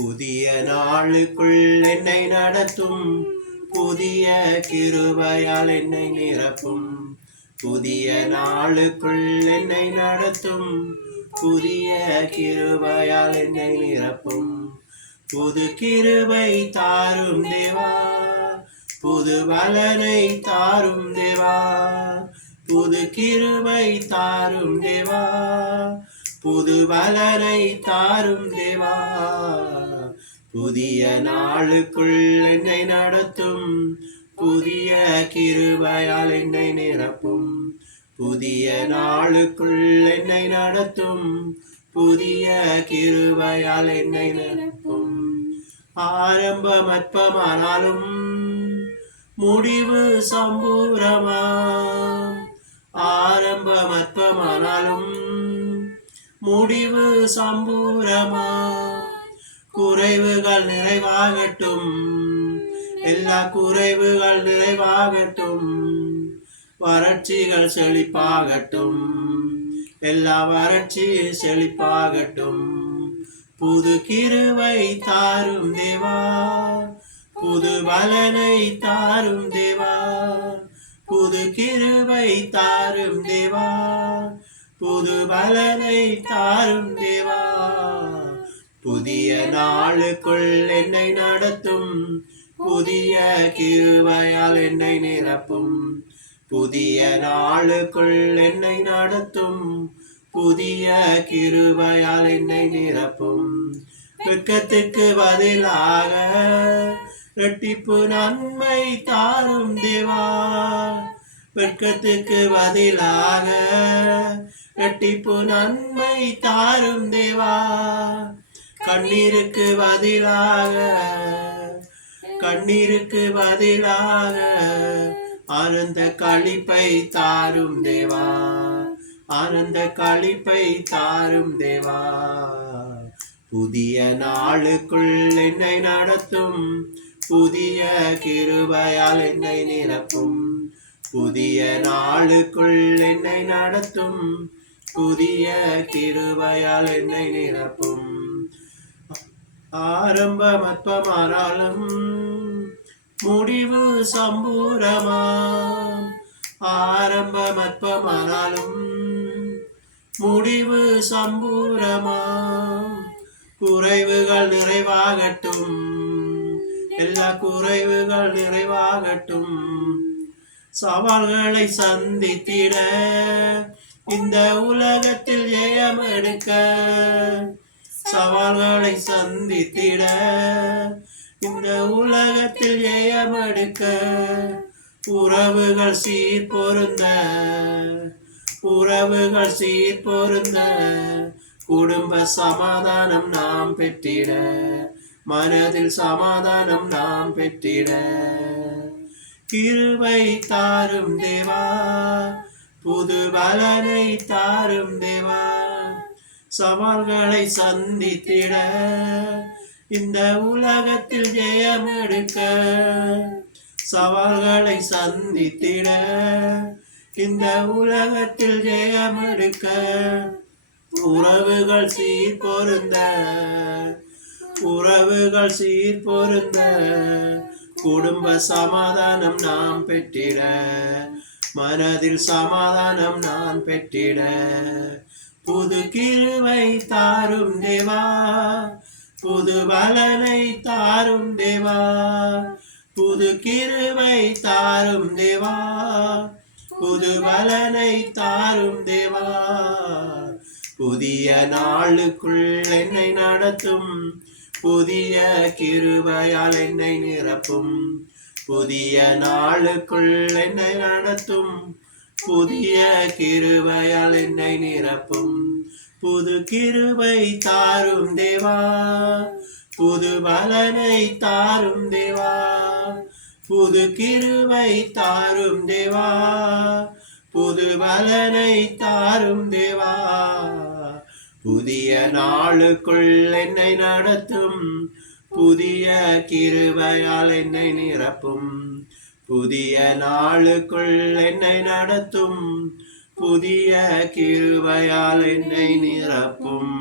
புதிய நாளுக்குள் என்னை நடத்தும், புதிய கிருபையால் என்னை நிரப்பும். புதிய நாளுக்குள் என்னை நடத்தும், புதிய கிருபையால் என்னை நிரப்பும். புது கிருபை தாரும் தேவா, புது பலனை தாரும் தேவா. புது கிருபை தாரும் தேவா, புது பலனை தாரும் தேவா. புதிய நாளுக்குள் என்னை நடத்தும், புதிய கிருபையால் என்னை நிரப்பும். புதிய நாளுக்குள் என்னை நடத்தும், புதிய கிருபையால் என்னை நிரப்பும். ஆரம்பம் அற்பமானாலும் முடிவு சம்பூரமா. ஆரம்பம் அற்பமானாலும் முடிவு சம்பூரமா. குறைவுகள் நிறைவாகட்டும், எல்லா குறைவுகள் நிறைவாகட்டும். வறட்சிகள் செழிப்பாகட்டும், எல்லா வறட்சி செழிப்பாகட்டும். புது கிருபை தாரும் தேவா, புது பலனை தாரும் தேவா. புது கிருபை தாரும் தேவா, புது பலனை தாரும் தேவா. புதிய நாளுக்குள் என்னை நடத்தும், புதிய கிருபையால் என்னை நிரப்பும். புதிய நாளுக்குள் என்னை நடத்தும், புதிய கிருபையால் என்னை நிரப்பும். வெட்கத்துக்கு பதிலாக இரட்டிப்பு நன்மை தாரும் தேவா. வெட்கத்துக்கு பதிலாக இரட்டிப்பு நன்மை தாரும் தேவா. கண்ணீருக்கு பதிலாக, கண்ணீருக்கு பதிலாக ஆனந்த களிப்பை தாரும் தேவா. ஆனந்த களிப்பை தாரும் தேவா. புதிய நாளுக்குள் என்னை நடத்தும், புதிய கிருபையால் என்னை நிரப்பும். புதிய நாளுக்குள் என்னை நடத்தும், புதிய கிருபையால் என்னை நிரப்பும். ஆரம்பம் அற்பமானாலும் முடிவு சம்பூரமா. ஆரம்பம் அற்பமானாலும் முடிவு சம்பூரமா. குறைவுகள் நிறைவாகட்டும், எல்லா குறைவுகள் நிறைவாகட்டும். சவால்களை சந்தித்திட இந்த உலகத்தில் ஜெயம் எடுக்க. சவால்களை சந்தித்திட இந்த உலகத்தில் ஜெயம் எடுக்க. உறவுகள் சீர் பொருந்த, உறவுகள் சீர் பொருந்த. குடும்ப சமாதானம் நாம் பெற்றிட, மனதில் சமாதானம் நாம் பெற்றிட. கிருபை தாரும் தேவா, புது பலனை தாரும் தேவா. சவால்களை சந்தித்திட இந்த உலகத்தில் ஜெயம் எடுக்க. சவால்களை சந்தித்திட இந்த உலகத்தில் ஜெயம் எடுக்க. உறவுகள் சீர் பொருந்த, உறவுகள் சீர் பொருந்த. குடும்ப சமாதானம் நாம் பெற்றிட, மனதில் சமாதானம் நான் பெற்றிட. புது கிருபை தாரும் தேவா, புது பலனை தாரும் தேவா. புது கிருபை தாரும் தேவா, புது பலனை தாரும் தேவா. புதிய நாளுக்குள் என்னை நடத்தும், புதிய கிருபையால் என்னை நிரப்பும். புதிய நாளுக்குள் என்னை நடத்தும், புதிய கிருபையால் என்னை நிரப்பும். புது கிருபை தாரும் தேவா, புது பலனை தாரும் தேவா. புது கிருபை தாரும் தேவா, புது பலனை தாரும் தேவா. புதிய நாளுக்குள் என்னை நடத்தும், புதிய கிருபையால் என்னை நிரப்பும். புதிய நாளுக்குள் என்னை நடத்தும், புதிய கிருபையால் என்னை நிரப்பும்.